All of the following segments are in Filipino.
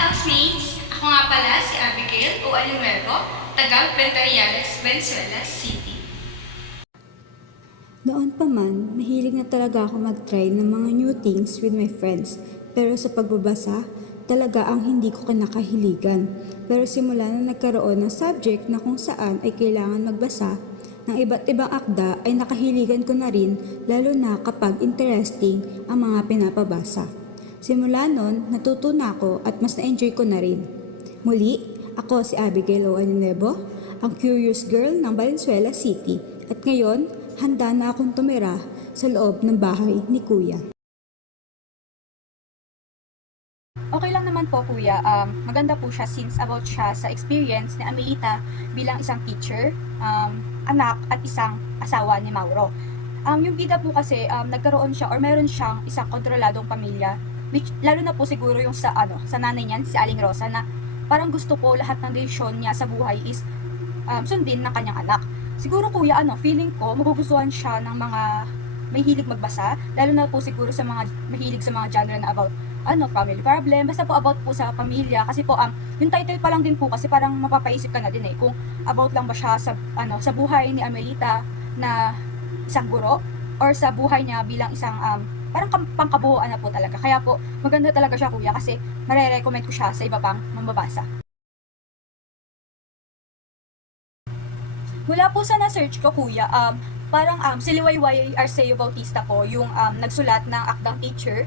housemates! Ako nga pala si Abigail o Alimero, taga Ventariales, Venezuela City. Noon pa man, mahilig na talaga ako mag-try ng mga new things with my friends. Pero sa pagbabasa, talaga ang hindi ko kinakahiligan. Pero simula na nagkaroon ng subject na kung saan ay kailangan magbasa ng iba't ibang akda ay nakahiligan ko na rin, lalo na kapag interesting ang mga pinapabasa. Simula nun, natuto na ako at mas na-enjoy ko na rin. Muli, ako si Abigail Oanebo, ang curious girl ng Valenzuela City. At ngayon, handa na akong tumira sa loob ng bahay ni Kuya. Okay lang naman po kuya, maganda po siya since about siya sa experience ni Amelita bilang isang teacher, anak at isang asawa ni Mauro. Yung bida po kasi nagkaroon siya or meron siyang isang kontroladong pamilya, which lalo na po siguro yung sa nanay niyan, si Aling Rosa, na parang gusto po lahat ng desisyon niya sa buhay is sundin ng kanyang anak. Siguro kuya, feeling ko magugustuhan siya ng mga may hilig magbasa, lalo na po siguro sa mga mahilig sa mga genre na about family problem, basta po about po sa pamilya, kasi po yung title pa lang din po kasi parang mapapaisip ka na din kung about lang ba siya sa buhay ni Amelita na isang guro or sa buhay niya bilang isang parang pangkabuuan na po talaga. Kaya po maganda talaga siya kuya, kasi nare-recommend ko siya sa iba pang mambabasa. Mula po sa na-search ko kuya, parang si Liwayway Arceo Bautista po yung nagsulat ng Akdang Teacher.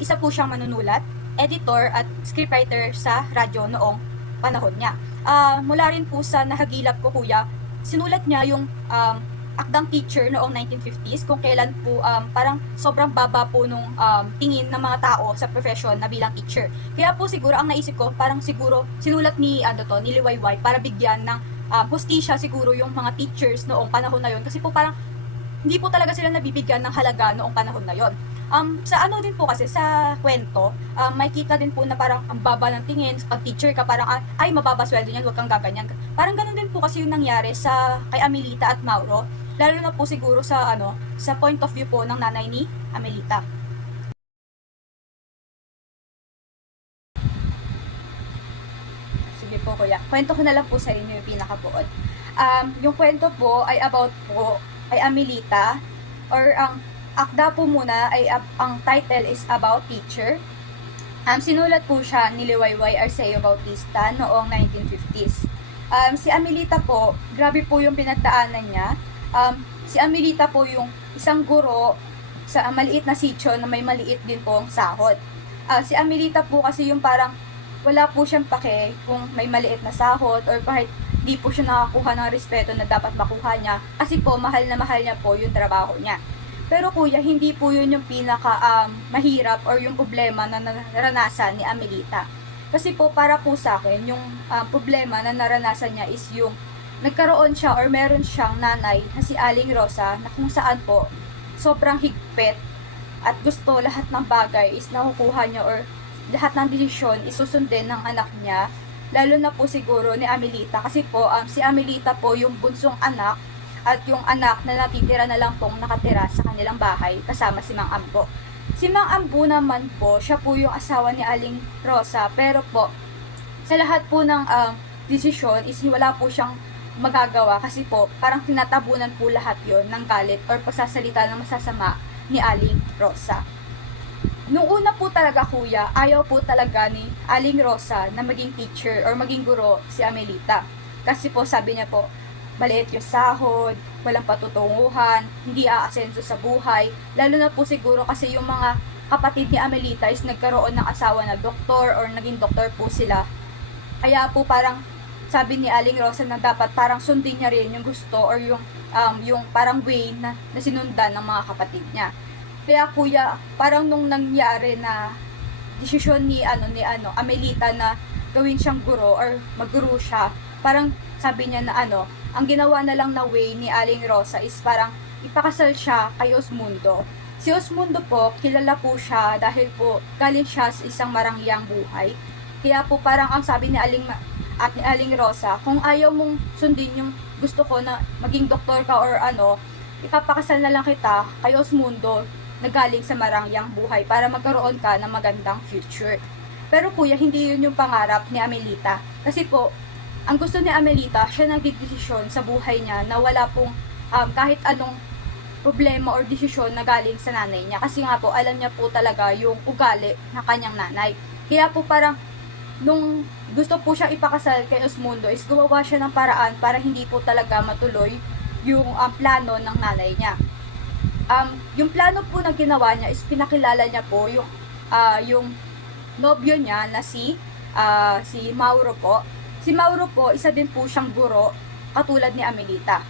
Isa po siyang manunulat, editor at scriptwriter sa radyo noong panahon niya. Mula rin po sa nahagilap ko kuya, sinulat niya yung Akdang Teacher noong 1950s, kung kailan po parang sobrang baba po nung tingin ng mga tao sa profession na bilang teacher. Kaya po siguro ang naisip ko, parang siguro sinulat ni Liwayway para bigyan ng hustisya siguro yung mga teachers noong panahon na yon, kasi po parang hindi po talaga sila nabibigyan ng halaga noong panahon na yon. Sa din po kasi sa kwento, may kita din po na parang ang baba ng tingin, pag teacher ka parang ay mababa sweldo niyan, wag kang gaganyan. Parang ganun din po kasi yung nangyari sa kay Amelita at Mauro, lalo na po siguro sa point of view po ng nanay ni Amelita. Sige po kuya, kwento ko na lang po sa inyo yung pinakabuod. Yung kwento po ay about po ay Amelita, or ang akda po muna ay ang title is About Teacher. Sinulat po siya ni Liwayway Arceo Bautista noong 1950s. Si Amelita po, grabe po yung pinagdaanan niya. Si Amelita po yung isang guro sa maliit na sitio na may maliit din pong sahod. Si Amelita po kasi yung parang wala po siyang pake kung may maliit na sahod or kahit di po siya nakakuha ng respeto na dapat makuha niya, kasi po mahal na mahal niya po yung trabaho niya. Pero kuya, hindi po yun yung pinaka mahirap or yung problema na naranasan ni Amelita. Kasi po para po sa akin, yung problema na naranasan niya is yung nagkaroon siya or meron siyang nanay na si Aling Rosa, na kung saan po sobrang higpit at gusto lahat ng bagay is nakukuha niya or lahat ng desisyon isusundin ng anak niya, lalo na po siguro ni Amelita, kasi po si Amelita po yung bunsong anak at yung anak na natitira na lang pong nakatira sa kanilang bahay kasama si Mang Ambo. Si Mang Ambo naman po, siya po yung asawa ni Aling Rosa, pero po sa lahat po ng desisyon is wala po siyang magagawa, kasi po parang tinatabunan po lahat yon ng galit or pagsasalita ng masasama ni Aling Rosa. Nung una po talaga kuya, ayaw po talaga ni Aling Rosa na maging teacher or maging guro si Amelita. Kasi po sabi niya po, maliit yung sahod, walang patutunguhan, hindi aasenso sa buhay, lalo na po siguro kasi yung mga kapatid ni Amelita is nagkaroon ng asawa na doktor or naging doktor po sila. Kaya po parang sabi ni Aling Rosa na dapat parang sundin niya rin yung gusto or yung parang way na sinundan ng mga kapatid niya. Kaya kuya, parang nung nangyari na desisyon ni Amelita na gawin siyang guro or magguro siya, parang sabi niya na ang ginawa na lang na way ni Aling Rosa is parang ipakasal siya kay Osmundo. Si Osmundo po, kilala po siya dahil po galing siya sa isang marangyang buhay. Kaya po parang ang sabi ni Aling Rosa, kung ayaw mong sundin yung gusto ko na maging doktor ka or ipapakasal na lang kita kay Osmundo na galing sa marangyang buhay para magkaroon ka ng magandang future. Pero kuya, hindi yun yung pangarap ni Amelita. Kasi po, ang gusto ni Amelita, siya nagdidesisyon sa buhay niya na wala pong kahit anong problema or desisyon na galing sa nanay niya. Kasi nga po, alam niya po talaga yung ugali ng kanyang nanay. Kaya po parang, nung gusto po siyang ipakasal kay Osmundo, is gumawa siya ng paraan para hindi po talaga matuloy yung plano ng nanay niya. Yung plano po na ginawa niya is pinakilala niya po yung nobyo niya na si Mauro po. Si Mauro po, isa din po siyang guro katulad ni Amelita.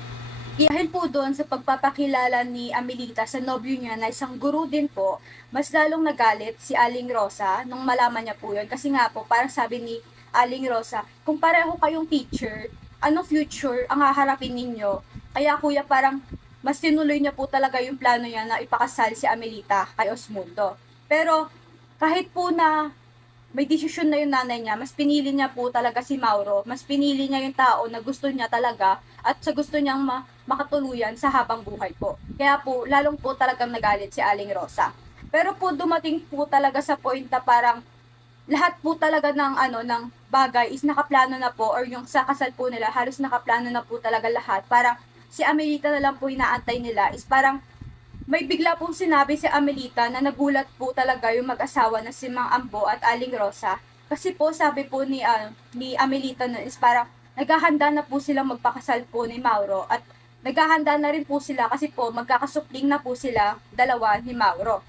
Dahil po doon sa pagpapakilala ni Amelita sa nobyo niya na isang guro din po, mas lalong nagalit si Aling Rosa nung malaman niya po yun. Kasi nga po, parang sabi ni Aling Rosa, kung pareho kayong teacher, anong future ang haharapin ninyo? Kaya kuya, parang mas tinuloy niya po talaga yung plano niya na ipakasal si Amelita kay Osmundo. Pero kahit po na may desisyon na yung nanay niya, mas pinili niya po talaga si Mauro, mas pinili niya yung tao na gusto niya talaga at sa gusto niyang makatuluyan sa habang buhay po. Kaya po, lalong po talagang nagalit si Aling Rosa. Pero po dumating po talaga sa point na parang lahat po talaga ng bagay is nakaplano na po, or yung sa kasal po nila, halos nakaplano na po talaga lahat. Parang si Amelita na lang po inaantay nila, is parang may bigla pong sinabi si Amelita na nagulat po talaga yung mag-asawa na si Mang Ambo at Aling Rosa. Kasi po sabi po ni Amelita na is parang naghahanda na po silang magpakasal po ni Mauro, at naghahanda na rin po sila kasi po magkakasupling na po sila dalawa ni Mauro.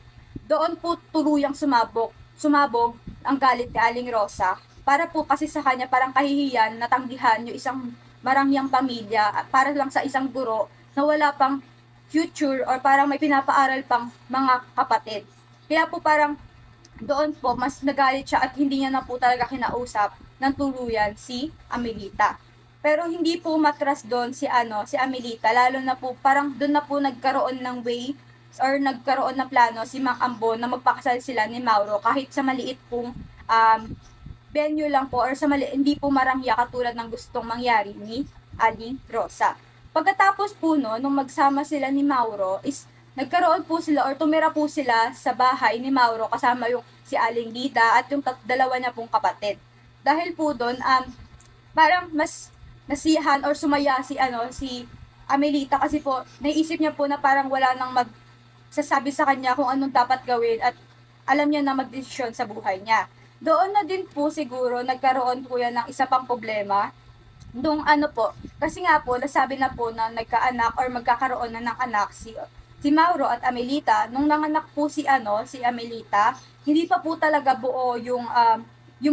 Doon po tuluyang sumabog ang galit ni Aling Rosa, para po kasi sa kanya parang kahihiyan, natanggihan yung isang marangyang pamilya para lang sa isang guro na wala pang future or parang may pinapaaral pang mga kapatid. Kaya po parang doon po mas nagalit siya at hindi niya na po talaga kinausap ng tuluyan si Amelita. Pero hindi po matras doon si Amelita, lalo na po parang doon na po nagkaroon ng way or nagkaroon ng plano si Mang Ambo na magpakasal sila ni Mauro kahit sa maliit pong venue lang po, or sa hindi po marangya katulad ng gustong mangyari ni Aling Rosa. Pagkatapos po nung magsama sila ni Mauro, is nagkaroon po sila or tumira po sila sa bahay ni Mauro kasama yung si Aling Lida at yung dalawa niya pong kapatid. Dahil po doon, parang mas nasihan or sumaya si Amelita kasi po naisip niya po na parang wala nang magsasabi sa kanya kung anong dapat gawin at alam niya na magdesisyon sa buhay niya. Doon na din po siguro nagkaroon po yan ng isa pang problema. Kasi nga po, nasabi na po na nagkaanak or magkakaroon na ng anak si Mauro at Amelita. Nung nanganak po si Amelita, hindi pa po talaga buo yung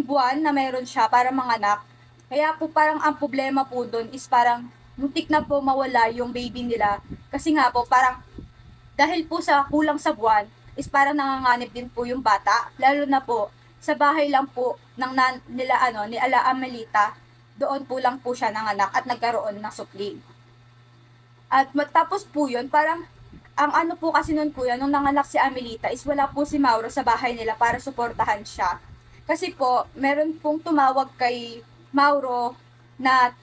buwan na meron siya para manganak. Kaya po parang ang problema po doon is parang muntik na po mawala yung baby nila. Kasi nga po parang dahil po sa kulang sa buwan, is parang nanganganib din po yung bata. Lalo na po sa bahay lang po ni Ala Amelita, doon po lang po siya nanganak at nagkaroon ng supling. At matapos po yun, parang ang po kasi nun kuya, nung nanganak si Amelita is wala po si Mauro sa bahay nila para suportahan siya. Kasi po, meron pong tumawag kay Mauro na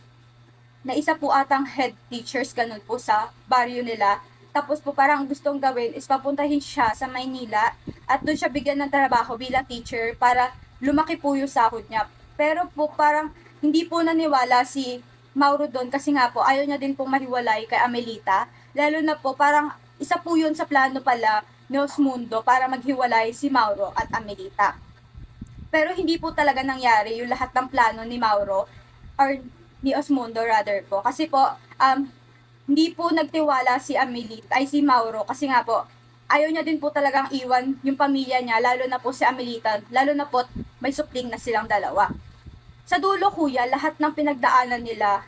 isa po atang head teachers ganun po sa baryo nila. Tapos po parang gustong gawin is papuntahin siya sa Maynila at doon siya bigyan ng trabaho bilang teacher para lumaki po yung sahod niya. Pero po parang hindi po naniwala si Mauro doon kasi nga po ayaw niya din pong mahiwalay kay Amelita. Lalo na po parang isa po yun sa plano pala ni Osmundo para maghiwalay si Mauro at Amelita. Pero hindi po talaga nangyari yung lahat ng plano ni Mauro or ni Osmundo rather po. Kasi po hindi po nagtiwala si Mauro kasi nga po ayaw niya din po talagang iwan yung pamilya niya, lalo na po si Amelita, lalo na po may supling na silang dalawa. Sa dulo kuya, lahat ng pinagdaanan nila,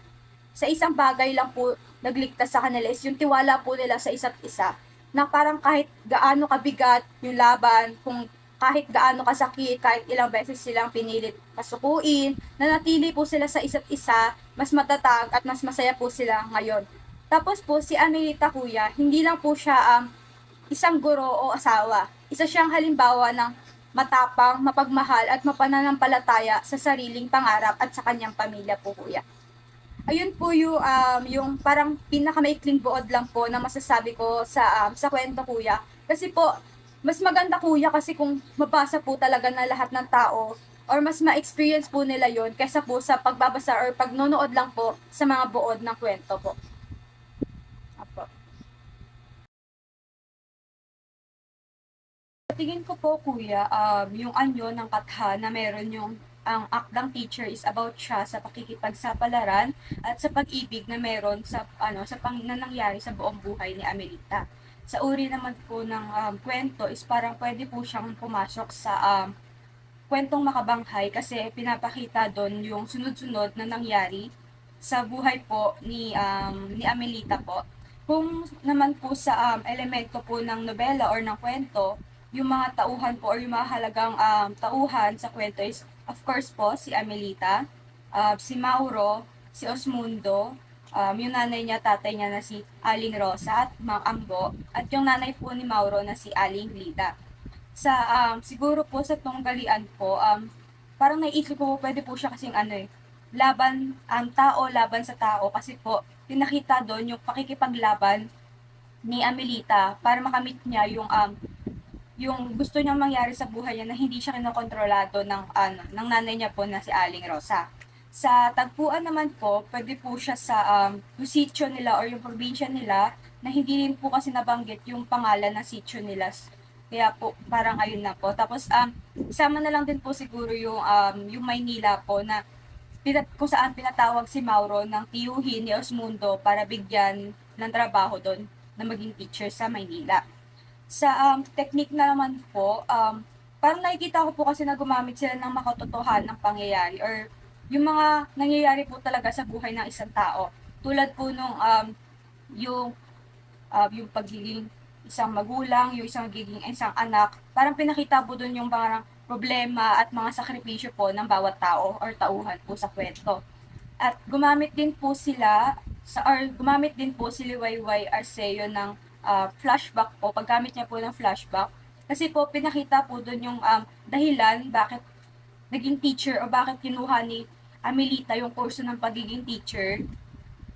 sa isang bagay lang po nagligtas sa kanila is yung tiwala po nila sa isa't isa. Na parang kahit gaano kabigat yung laban, kung kahit gaano kasakit, kahit ilang beses silang pinilit pasukuin, nanatili po sila sa isa't isa, mas matatag at mas masaya po sila ngayon. Tapos po si Amelita kuya, hindi lang po siya isang guro o asawa. Isa siyang halimbawa ng matapang, mapagmahal at mapananampalataya sa sariling pangarap at sa kanyang pamilya po kuya. Ayun po yung parang pinakamaikling buod lang po na masasabi ko sa kwento kuya. Kasi po, mas maganda kuya kasi kung mabasa po talaga na lahat ng tao or mas ma-experience po nila yon kaysa po sa pagbabasa or pagnonood lang po sa mga buod ng kwento po. Apo. Sa tingin ko po kuya, yung anyo ng katha na meron yung ang akdang teacher is about siya sa pakikipagsapalaran at sa pag-ibig na meron sa na nangyari sa buong buhay ni Amelita. Sa uri naman po ng kwento is parang pwede po siyang pumasok sa kwentong makabanghay kasi pinapakita doon yung sunod-sunod na nangyari sa buhay po ni Amelita po. Kung naman po sa elemento po ng nobela or ng kwento, yung mga tauhan po or yung mga halagang tauhan sa kwento is of course po si Amelita, si Mauro, si Osmundo, yung nanay niya, tatay niya na si Aling Rosa at Mang Ambo, at yung nanay po ni Mauro na si Aling Lida. Sa siguro po sa tunggalian po, parang naiisip ko pwede po siya kasing laban ang tao laban sa tao kasi po pinakita doon yung pakikipaglaban ni Amelita para makamit niya yung gusto niyang mangyari sa buhay niya na hindi siya kinokontrolado ng nanay niya po na si Aling Rosa. Sa tagpuan naman po, pwede po siya sa yung sitio nila or yung probinsya nila na hindi rin po kasi nabanggit yung pangalan ng sitio nila. Kaya po, parang ayun na po. Tapos, isama na lang din po siguro yung Maynila po na kung saan pinatawag si Mauro ng tiyuhin ni Osmundo para bigyan ng trabaho doon na maging teacher sa Maynila. Sa technique na naman po, parang nakikita ko po kasi na gumamit sila ng makatotohanan ng pangyayari or yung mga nangyayari po talaga sa buhay ng isang tao. Tulad po nung yung pagiging isang magulang, yung isang anak, parang pinakita po doon yung parang problema at mga sakripisyo po ng bawat tao or tauhan po sa kwento. At gumamit din po si Liwayway Arceo ng flashback po, paggamit niya po ng flashback. Kasi po, pinakita po doon yung dahilan bakit naging teacher o bakit kinuha ni Amelita yung kurso ng pagiging teacher.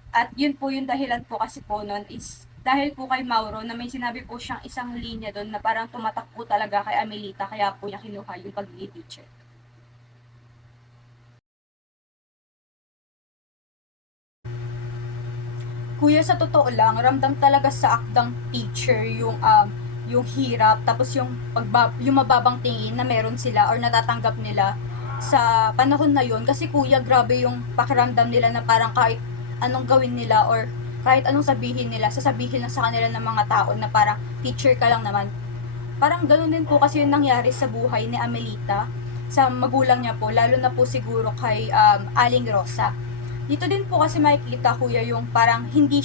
At yun po yung dahilan po kasi po noon is dahil po kay Mauro na may sinabi po siyang isang linya doon na parang tumatak po talaga kay Amelita kaya po niya kinuha yung pagiging teacher. Kuya, sa totoo lang, ramdam talaga sa akdang teacher yung hirap, tapos yung mababang tingin na meron sila or natatanggap nila sa panahon na yun. Kasi kuya, grabe yung pakiramdam nila na parang kahit anong gawin nila or kahit anong sabihin nila, sasabihin lang sa kanila ng mga tao na parang teacher ka lang naman. Parang ganoon din po kasi yung nangyari sa buhay ni Amelita sa magulang niya po, lalo na po siguro kay Aling Rosa. Dito din po kasi makikita kuya yung parang hindi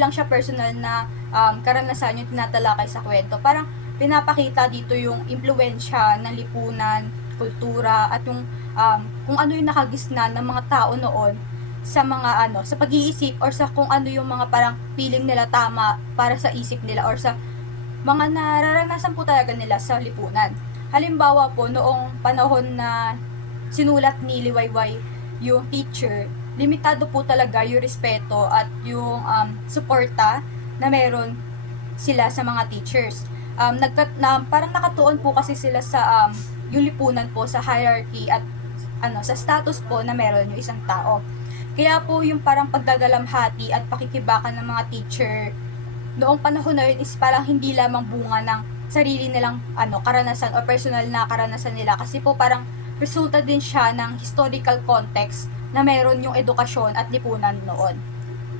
lang siya personal na karanasan yung tinatalakay sa kwento. Parang pinapakita dito yung impluwensya ng lipunan, kultura at yung kung ano yung nakagisnan ng mga tao noon sa mga sa pag-iisip or sa kung ano yung mga parang feeling nila tama para sa isip nila or sa mga nararanasan po talaga nila sa lipunan. Halimbawa po noong panahon na sinulat ni Liwayway yung teacher, limitado po talaga yung respeto at yung suporta na meron sila sa mga teachers. Parang nakatuon po kasi sila sa yung lipunan po sa hierarchy at sa status po na meron yung isang tao. Kaya po yung parang pagdadalamhati at pakikibakan ng mga teacher noong panahon na yun is parang hindi lamang bunga ng sarili nilang karanasan o personal na karanasan nila, kasi po parang resulta din siya ng historical context na meron yung edukasyon at lipunan noon.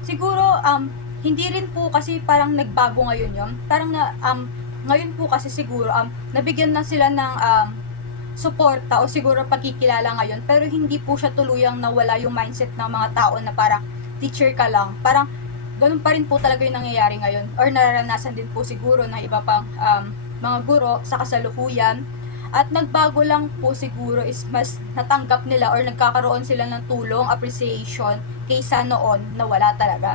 Siguro hindi rin po kasi parang nagbago ngayon yun. Parang ngayon po kasi siguro nabigyan na sila ng suporta o siguro pagkikilala ngayon, pero hindi po siya tuluyang nawala yung mindset ng mga tao na parang teacher ka lang. Parang ganun pa rin po talaga yung nangyayari ngayon or nararanasan din po siguro ng iba pang mga guro sa kasalukuyan. At nagbago lang po siguro is mas natanggap nila or nagkakaroon sila ng tulong, appreciation kaysa noon na wala talaga.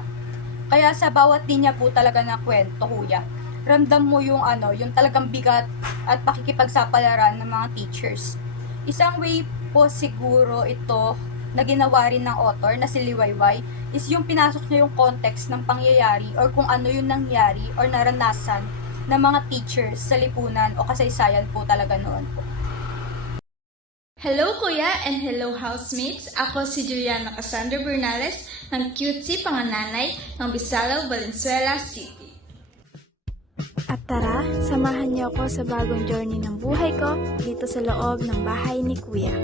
Kaya sa bawat linya po talaga ng kwento kuya, ramdam mo yung yung talagang bigat at pakikipagsapalaran ng mga teachers. Isang way po siguro ito na ginawa rin ng author na si Liwayway is yung pinasok niya yung context ng pangyayari or kung ano yung nangyari or naranasan ng mga teachers sa lipunan o kasaysayan po talaga noon po. Hello Kuya and hello housemates! Ako si Juliana Cassandra Bernales ng Cutesy Pangananay ng Bisalao, Valenzuela City. At tara, samahan niyo ako sa bagong journey ng buhay ko dito sa loob ng bahay ni Kuya.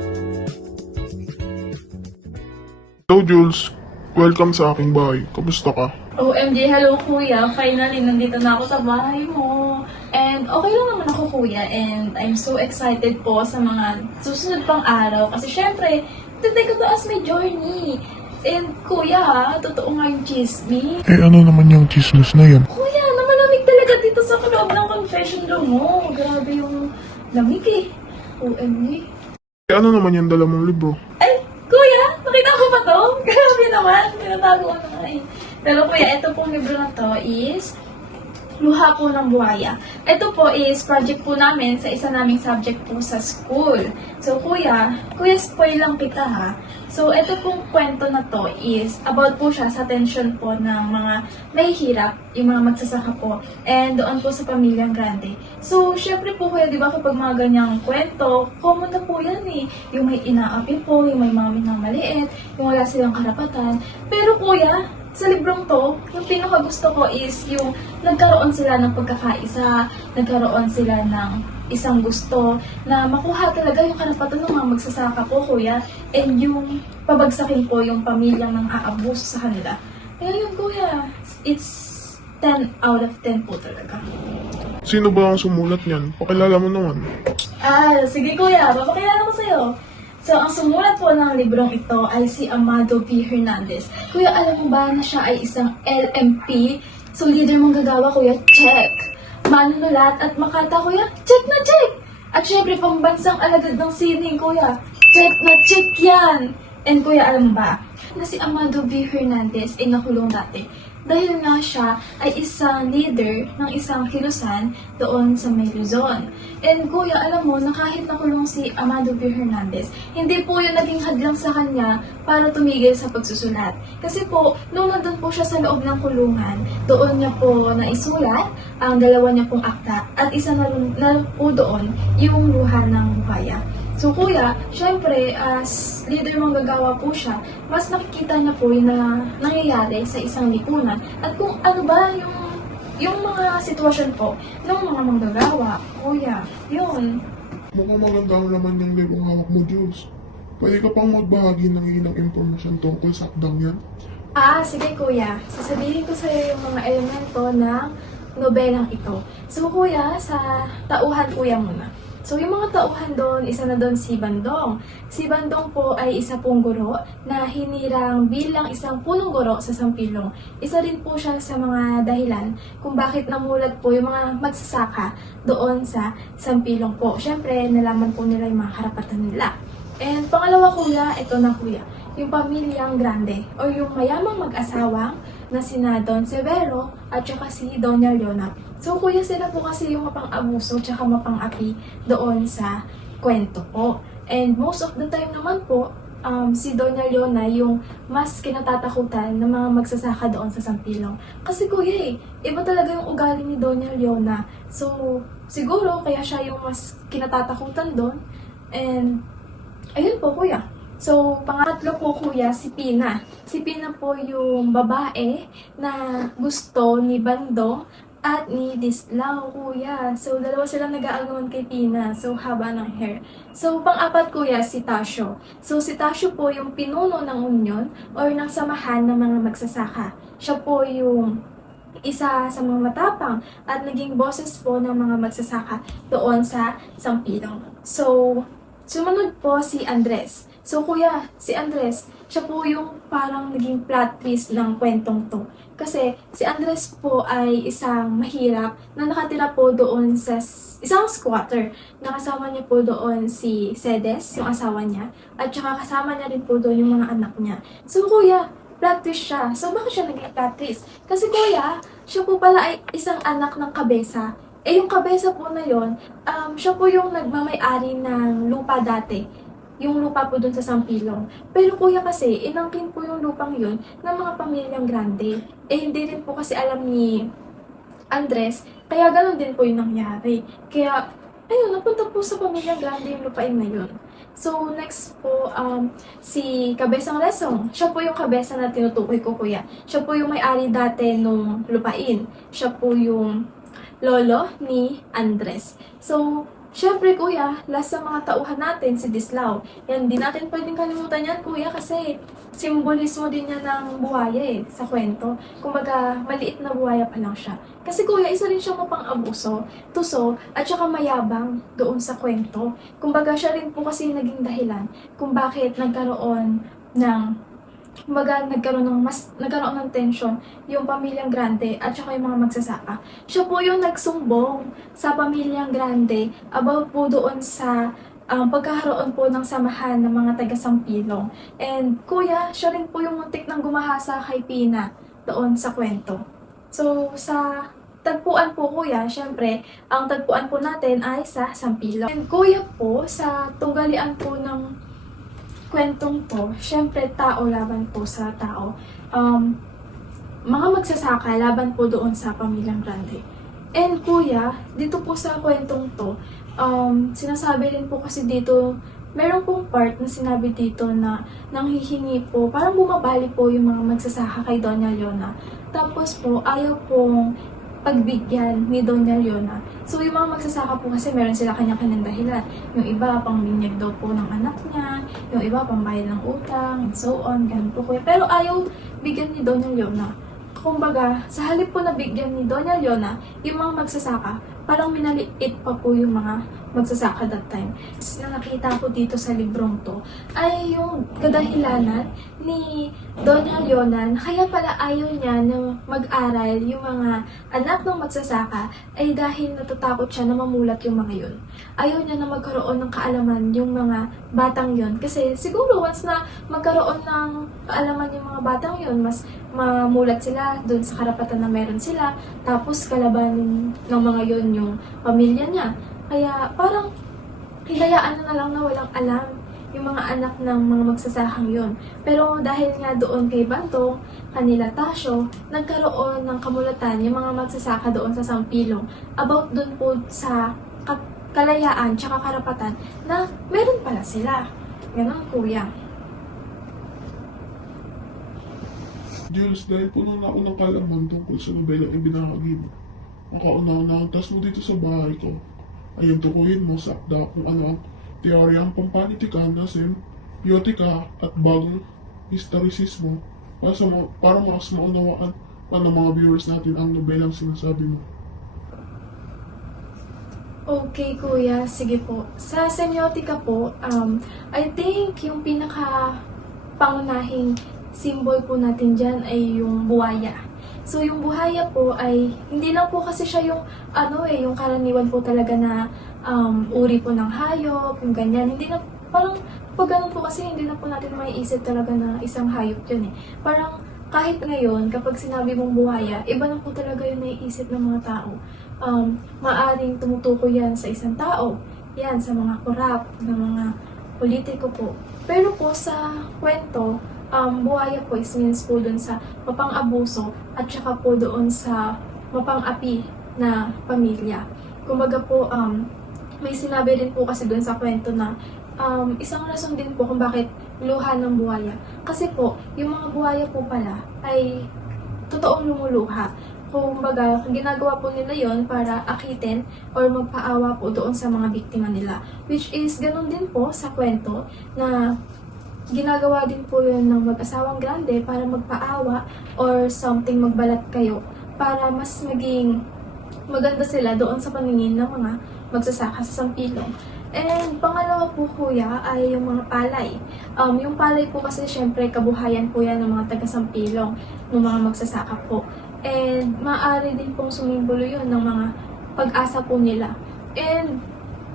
Hello Jules, welcome sa aking bahay. Kamusta ka? OMG, hello Kuya! Finally, nandito na ako sa bahay mo. And okay lang naman ako Kuya and I'm so excited po sa mga susunod pang araw kasi syempre, today ko to as my journey. And Kuya totoo nga yung chismis. Ano naman yung chismis na yan? Kuya, malamig talaga dito sa loob ng confession room mo. Grabe yung lamig eh. OMG. Ano naman yung dala mong libro? Ay, Kuya, nakita ko pa to? Grabe naman, tinatago ko na nga eh. Pero Kuya, ito pong libro na to is Luha po ng Buhaya. Ito po is project po namin sa isa naming subject po sa school. So Kuya, spoil lang kita ha. So ito pong kwento na to is about po siya sa tension po ng mga mahihirap, yung mga magsasaka po, and doon po sa pamilyang grande. So syempre po Kuya, di ba kapag mga ganyang kwento, common na po yan eh. Yung may inaapi po, yung may mga minamaliit, yung wala silang karapatan. Pero Kuya, sa librong to, yung pinakagusto ko is yung nagkaroon sila ng pagkakaisa, nagkaroon sila ng isang gusto na makuha talaga yung karapatan ng mga magsasaka po, Kuya, and yung pabagsakin po yung pamilyang nang aabuso sa kanila. Kaya yun, Kuya, it's 10 out of 10 po talaga. Sino ba ang sumulat niyan? Pakilala mo naman. Sige Kuya, papakilala ko sa'yo. So, ang sumulat po ng librong ito ay si Amado V. Hernandez. Kuya, alam mo ba na siya ay isang LMP? So, leader manggagawa, Kuya, check. Manunulat at makata, Kuya, check na check. At syempre, pambansang alagad ng sining, Kuya, check na check yan. And Kuya, alam mo ba, na si Amado V. Hernandez ay nakulong dati. Dahil nga siya ay isang leader ng isang kilusan doon sa May Luzon. And Kuya, alam mo na kahit nakulong si Amado V. Hernandez, hindi po yun naging hadlang sa kanya para tumigil sa pagsusulat. Kasi po, nung nandun po siya sa loob ng kulungan, doon niya po naisulat ang dalawa niya pong akta at isa na po doon yung Luha ng Buhaya. So Kuya, syempre, as leader manggagawa po siya, mas nakikita niya po yung na nangyayari sa isang lipunan at kung ano ba yung mga sitwasyon po ng mga manggagawa. Kuya, yun. Mukhang maganda naman yung librong hawak mo, Jules. Pwede ka pang magbahagi ng ilang impormasyon tungkol sa akdang yan? Sige Kuya. Sasabihin ko sa'yo yung mga elemento ng nobelang ito. So Kuya, sa tauhan Kuya muna. So, yung mga tauhan doon, isa na doon si Bandong. Si Bandong po ay isa pong guro na hinirang bilang isang punong guro sa Sampilong. Isa rin po siya sa mga dahilan kung bakit namulat po yung mga magsasaka doon sa Sampilong po. Siyempre, nalaman po nila yung mga karapatan nila. And pangalawa Kuya, ito na Kuya, yung pamilyang grande o yung mayamang mag-asawang na sina Don Severo at saka si Doña Leona. So Kuya, sila po kasi yung mapang-abuso tsaka mapang-api doon sa kwento po. And most of the time naman po, si Doña Leona yung mas kinatatakutan ng mga magsasaka doon sa Sampilong. Kasi Kuya iba talaga yung ugali ni Doña Leona. So siguro kaya siya yung mas kinatatakutan doon. And ayun po Kuya. So, pangatlo po Kuya, si Pina. Si Pina po yung babae na gusto ni Bandong at ni Dislao, Kuya. So, dalawa silang nag-aagawan kay Pina. So, haba ng hair. So, pang-apat Kuya, si Tasyo. So, si Tasyo po yung pinuno ng union or ng samahan ng mga magsasaka. Siya po yung isa sa mga matapang at naging boses po ng mga magsasaka doon sa Sampilong. So, sumunod po si Andres. So Kuya, si Andres, siya po yung parang naging plot twist ng kwentong to. Kasi si Andres po ay isang mahirap na nakatira po doon sa isang squatter. Nakasama niya po doon si Cedes, yung asawa niya, at saka kasama niya rin po doon yung mga anak niya. So Kuya, plot twist siya. So bakit siya naging plot twist? Kasi Kuya, siya po pala ay isang anak ng kabesa. Yung kabesa po na yon, siya po yung nagmamay-ari ng lupa dati. Yung lupa po dun sa Sampilong. Pero Kuya kasi, inangkin po yung lupang yun ng mga pamilyang grande. Hindi rin po kasi alam ni Andres, kaya ganun din po yung nangyari. Kaya, ayun, napunta po sa pamilyang grande yung lupain na yun. So, next po, si Kabesang Lesong. Siya po yung kabesa na tinutukoy ko, kuya. Siya po yung may-ari dati nung lupain. Siya po yung lolo ni Andres. So, syempre, kuya, last sa mga tauhan natin, si Dislao. Yan, di natin pwedeng kalimutan yan, kuya, kasi simbolismo din niya ng buhaya sa kwento. Kumbaga, maliit na buhaya pa lang siya. Kasi kuya, isa rin siyang mapang-abuso, tuso, at saka mayabang doon sa kwento. Kumbaga, siya rin po kasi naging dahilan kung bakit nagkaroon ng tension yung pamilyang Grande at saka yung mga magsasaka. Siya po yung nagsumbong sa pamilyang Grande about po doon sa pagkakaroon po ng samahan ng mga taga-Sampilong. And kuya, siya rin po yung muntik ng gumahasa kay Pina doon sa kwento. So, sa tagpuan po, kuya, syempre, ang tagpuan po natin ay sa Sampilong. And kuya po, sa tunggalian po ng kwentong to, syempre, tao laban po sa tao. Mga magsasaka laban po doon sa pamilyang Grande. And kuya, dito po sa kwentong to, sinasabi rin po kasi dito, meron pong part na sinabi dito na nanghihingi po, parang bumabali po yung mga magsasaka kay Doña Leona. Tapos po, ayaw pong pagbigyan ni Doña Leona. So, yung mga magsasaka po kasi meron sila kanya-kanyang dahilan. Yung iba, pang binyag daw po ng anak niya. Yung iba, pang bayad ng utang, and so on, ganun po kuya. Pero ayaw bigyan ni Doña Leona. Kumbaga, sa halip po na bigyan ni Doña Leona, yung mga magsasaka, parang minaliit pa po yung mga magsasaka that time. Na nakita ko dito sa librong to, ay yung kadahilanan ni Doña Leona, kaya pala ayaw niya na mag-aral yung mga anak ng magsasaka, ay dahil natatakot siya na mamulat yung mga yun. Ayaw niya na magkaroon ng kaalaman yung mga batang yun. Kasi siguro once na magkaroon ng kaalaman yung mga batang yun, mas mamulat sila doon sa karapatan na meron sila, tapos kalabanin ng mga yun yung pamilya niya. Kaya parang hinayaan na lang na walang alam yung mga anak ng mga magsasakang yun. Pero dahil nga doon kay Bantong, kanila Tasyo, nagkaroon ng kamulatan yung mga magsasaka doon sa Sampilong about doon po sa kalayaan tsaka karapatan na meron pala sila. Ganun, kuya. Jules, dahil puno na ako ng kalaman tungkol sa nobela yung binahagi mo. Nakauna-una ang tas mo dito sa bahay ko. Ayun, tukuyin mo sa akda kung ano ang teoryang pampanitikan na biotika at bagong historisismo para mas maunawaan pa ng mga viewers natin ang nobelang sinasabi mo. Okay, kuya. Sige po. Sa semiotika po, I think yung pinaka-pangunahing symbol po natin dyan ay yung buhaya. So, yung buhaya po ay, hindi lang po kasi siya yung, yung karaniwan po talaga na uri po ng hayop, yung ganyan. Hindi na, parang, pag ganun po kasi, hindi na po natin maiisip talaga na isang hayop yun eh. Parang, kahit ngayon, kapag sinabi mong buhaya, iba na po talaga yung naiisip ng mga tao. Maaring tumutukoy yan sa isang tao. Yan, sa mga korap, ng mga politiko po. Pero po sa kwento, buhaya po is means po doon sa mapang-abuso at saka po doon sa mapang-api na pamilya. Kumbaga po, may sinabi din po kasi doon sa kwento na isang rason din po kung bakit luha ng buhaya. Kasi po, yung mga buhaya po pala ay totoong lumuluha. Kumbaga, ginagawa po nila yon para akitin or magpaawa po doon sa mga biktima nila. Which is, ganun din po sa kwento na ginagawa din po yun ng mag-asawang Grande para magpaawa or something, magbalat kayo para mas maging maganda sila doon sa paningin ng mga magsasaka sa Sampilong. And pangalawa po kuya ay yung mga palay. Yung palay po kasi syempre kabuhayan po yan ng mga taga-Sampilong, ng mga magsasaka po. And maaari din pong sumimbolo yun ng mga pag-asa po nila. And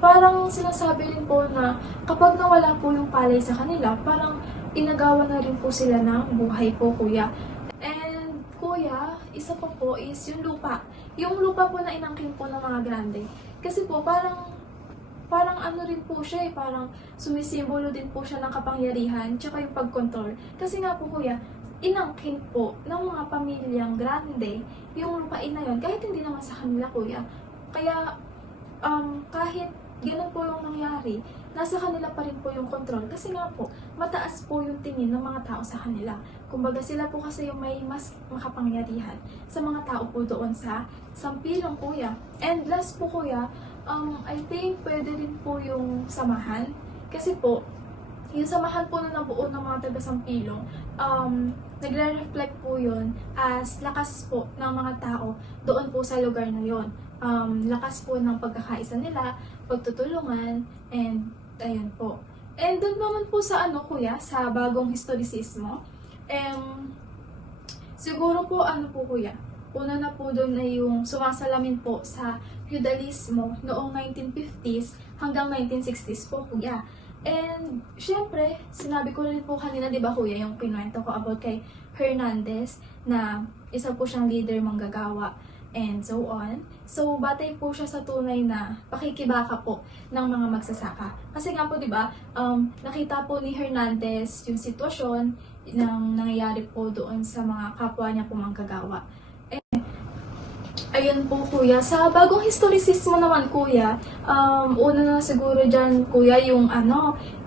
parang sinasabi rin po na kapag nawala po yung palay sa kanila, parang inagawa na rin po sila ng buhay po, kuya. And kuya, isa pa po is yung lupa. Yung lupa po na inangkin po ng mga Grande. Kasi po parang ano rin po siya parang sumisimbolo din po siya ng kapangyarihan tsaka yung pagkontrol. Kasi nga po kuya, inangkin po ng mga pamilyang Grande yung lupain na yun, kahit hindi naman sa kanila kuya. Kaya kahit ganun po yung nangyari, nasa kanila pa rin po yung control. Kasi nga po, mataas po yung tingin ng mga tao sa kanila. Kumbaga sila po kasi yung may mas makapangyarihan sa mga tao po doon sa sampilong, kuya. And last po, kuya, I think pwede rin po yung samahan. Kasi po, yung samahan po na nabuo ng mga taga-sampilong, nagre-reflect po yun as lakas po ng mga tao doon po sa lugar na yun. Lakas po ng pagkakaisa nila, pagtutulungan, and ayun po. And doon naman po sa kuya, sa bagong historisismo, siguro po kuya, una na po doon ay yung sumasalamin po sa feudalismo noong 1950s hanggang 1960s po, kuya. And, syempre, sinabi ko rin po kanina, di ba kuya, yung kinuwento ko about kay Hernandez na isa po siyang leader manggagawa and so on. So, batay po siya sa tunay na pakikibaka po ng mga magsasaka. Kasi nga po, di ba, nakita po ni Hernandez yung sitwasyon ng nangyayari po doon sa mga kapwa niya po manggagawa. Ayun po, kuya. Sa bagong historisismo naman, kuya, una na siguro dyan, kuya, yung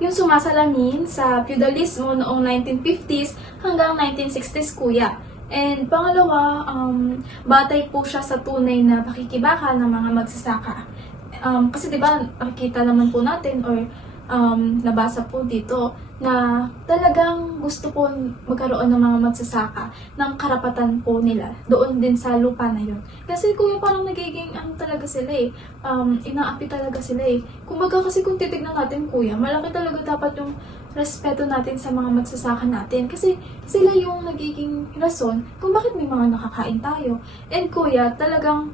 sumasalamin sa feudalismo noong 1950s hanggang 1960s, kuya. And pangalawa, batay po siya sa tunay na pakikibaka ng mga magsasaka. Kasi diba, nakikita naman po natin or nabasa po dito na talagang gusto po magkaroon ng mga magsasaka ng karapatan po nila doon din sa lupa na yun. Kasi kuya, parang nagiging talaga sila inaapi talaga sila Kumbaga kasi kung titignan natin, kuya, malaki talaga dapat yung respeto natin sa mga magsasaka natin. Kasi sila yung nagiging rason kung bakit may mga nakakain tayo. And kuya, talagang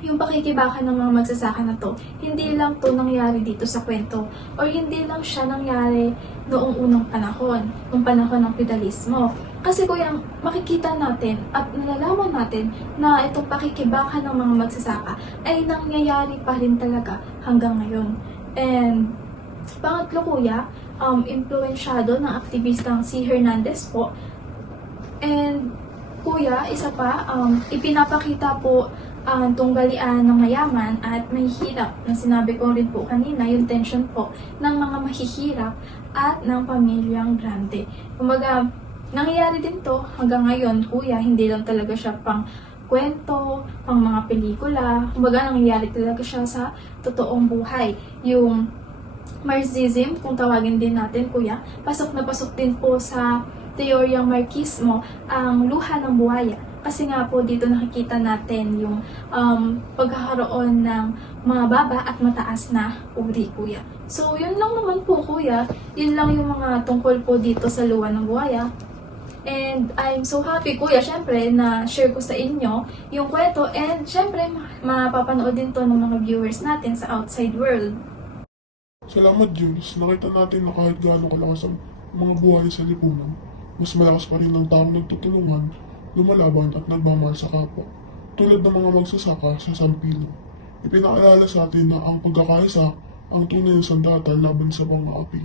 yung pakikibaka ng mga magsasaka na to, hindi lang to nangyari dito sa kwento or hindi lang siya nangyari noong unang panahon, noong panahon ng feudalismo. Kasi kuya, makikita natin at nalalaman natin na itong pakikibaka ng mga magsasaka ay nangyayari pa rin talaga hanggang ngayon. And pangatlo, kuya, influensyado ng aktivistang si Hernandez po. And kuya, isa pa, ipinapakita po ang tunggalian ng mayaman at mahihirap na sinabi ko rin po kanina, yung tension po ng mga mahihirap at ng pamilyang grande. Kumbaga, nangyayari din to hanggang ngayon, kuya, hindi lang talaga siya pang kwento, pang mga pelikula. Kumbaga, nangyayari talaga siya sa totoong buhay. Yung Marxism, kung tawagin din natin, kuya, pasok na pasok din po sa teoryang Marxismo ang luha ng buhaya. Kasi nga po dito nakikita natin yung pagkakaroon ng mga baba at mataas na uri, kuya. So, yun lang naman po, kuya. Yun lang yung mga tungkol po dito sa luha ng buhaya. And I'm so happy, kuya, syempre, na share ko sa inyo yung kwento. And syempre, mapapanood din to ng mga viewers natin sa outside world. Salamat, Jules. Nakita natin na kahit gaano kalakas ang mga buhay sa lipunan, mas malakas pa rin ang taong nagtutulungan, lumalaban at nagmamahal sa kapwa. Tulad ng mga magsasaka sa sampilong. Ipinaalala sa atin na ang pagkakaisa ang tunay na sandata laban sa mga api.